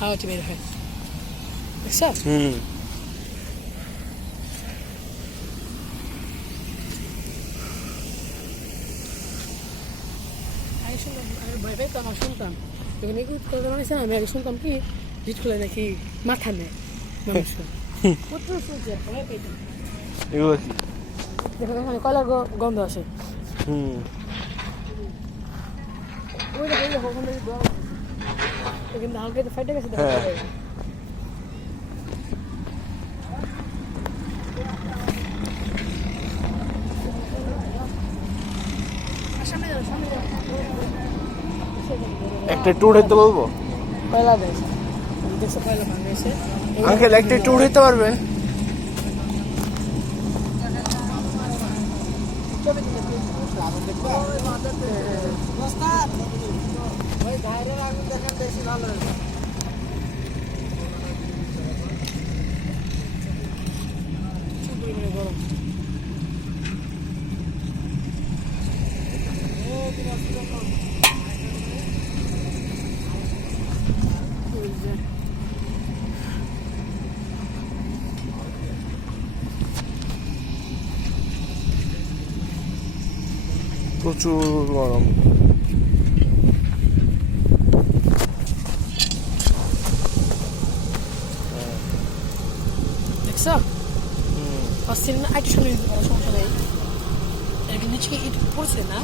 হাওয়াটি বের হয়, দেখছো? আমি ভয় পেতাম, আমার শুনতাম যখন এগুলো কথা বানাইছে না, আমি আগে শুনতাম কি জিট খুলে নাকি মাথা নেয় মানুষকে, প্রচুর শুনছি, ভয় পেতাম। এগুলো কি? দেখো এখানে কয়লার গন্ধ আসে। ওই দেখো ওখানে কিন্তু হালকা ফাইটে গেছে। একটা ট্যুর হইতে বলবো? কয়লা দেয় দেখছো, কয়লা ভাঙেছে। আঙ্কেল একটা ট্যুর হইতে পারবেন? প্রচুর গরম। দেখছো অস্থির না? একটু শুনে নিতে পারো, সমস্যা নেই। এর নিচে কি পড়ছে না?